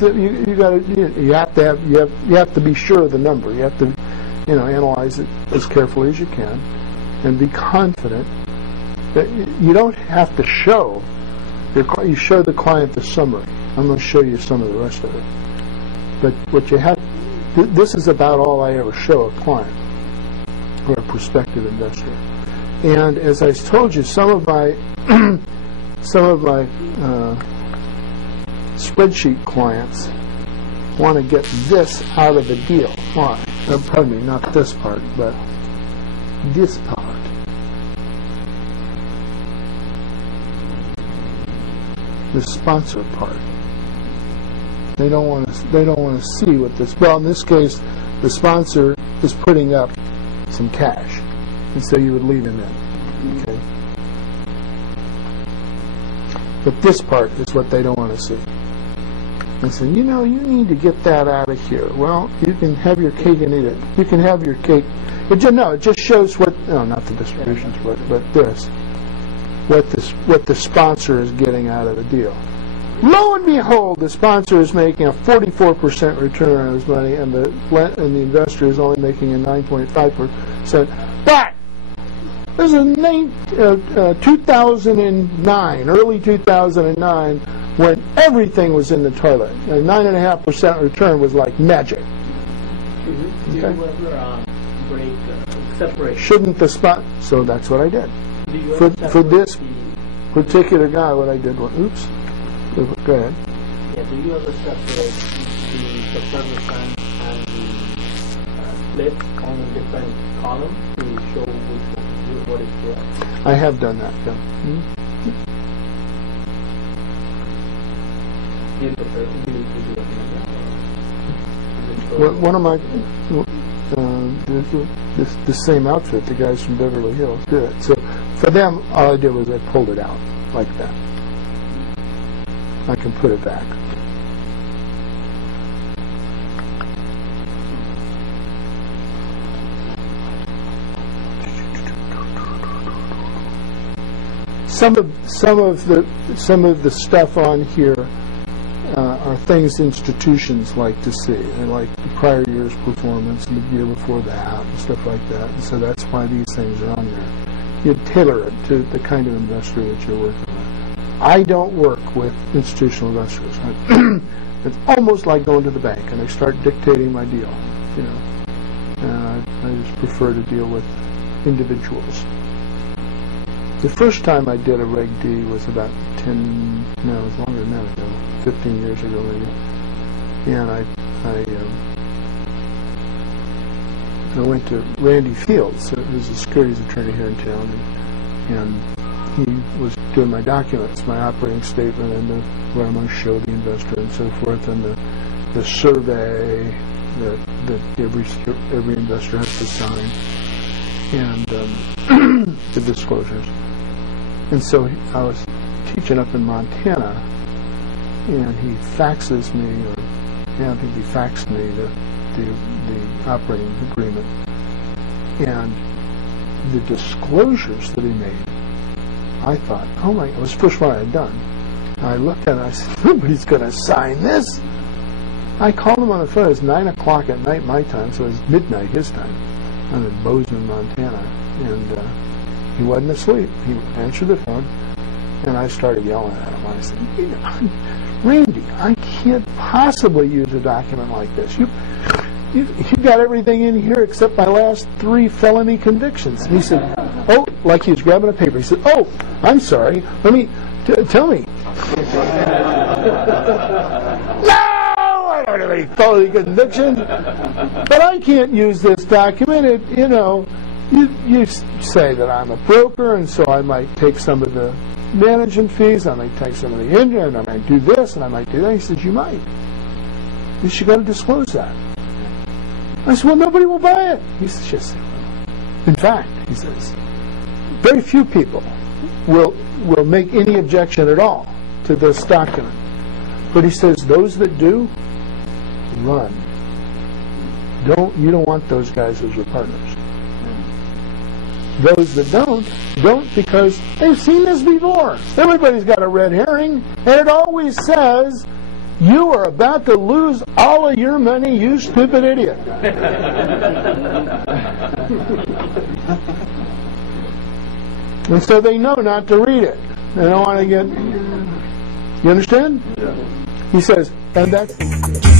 you have to be sure of the number. You have to, analyze it as carefully as you can, and be confident that you don't have to show. You show the client the summary. I'm going to show you some of the rest of it. But what you have, this is about all I ever show a client or a prospective investor. And as I told you, some of my spreadsheet clients want to get this out of the deal. Why? Pardon me, not this part, but this part. The sponsor part. They don't want to see what this. Well, in this case, the sponsor is putting up some cash, and so you would leave him in. Okay. But this part is what they don't want to see. They say, you need to get that out of here. Well, you can have your cake and eat it. You can have your cake. But it just shows what. No, not the distributions, but this. What the sponsor is getting out of the deal. Lo and behold, the sponsor is making a 44% return on his money, and the investor is only making a 9.5%. But this is 2009, early 2009, when everything was in the toilet. A 9.5% return was like magic. Do you ever separate? Shouldn't the spot? So that's what I did. For this particular guy, what I did was, oops, go ahead. Yeah, do you ever separate the preferred return and the split on a different column to show what is correct? I have done that, yeah. Do you recommend that? One of my, the same outfit, the guys from Beverly Hills did it. So for them, all I did was I pulled it out like that. I can put it back. Some of the stuff on here are things institutions like to see. They like the prior year's performance and the year before that and stuff like that. And so that's why these things are on there. You tailor it to the kind of investor that you're working with. I don't work with institutional investors. It's almost like going to the bank and they start dictating my deal. I just prefer to deal with individuals. The first time I did a Reg D was about 15 years ago maybe. And I went to Randy Fields, who's a securities attorney here in town, and he was doing my documents, my operating statement, and where I'm going to show the investor and so forth, and the survey that every investor has to sign, and the disclosures. And so I was teaching up in Montana, and he faxes me, I think he faxed me the operating agreement, and the disclosures that he made, I thought, oh my, it was the first one I had done. And I looked at it and I said, nobody's going to sign this. I called him on the phone. It was 9 o'clock at night my time, so it was midnight his time. I'm in Bozeman, Montana, and he wasn't asleep. He answered the phone, and I started yelling at him. I said, Randy, I can't possibly use a document like this. You've got everything in here except my last 3 felony convictions. And he said, oh, like he was grabbing a paper. He said, oh, I'm sorry. Let me, tell me. No, I don't have any felony convictions. But I can't use this document. You say that I'm a broker, and so I might take some of the management fees, I might take some of the income, and I might do this, and I might do that. He says, you might. You should got to disclose that. I said, well, nobody will buy it. He says, yes. In fact, he says, very few people will make any objection at all to this document. But he says, those that do, run. You don't want those guys as your partners. Those that don't because they've seen this before. Everybody's got a red herring, and it always says You are about to lose all of your money, you stupid idiot. And so they know not to read it. They don't want to get... You understand? Yeah. He says, and that's...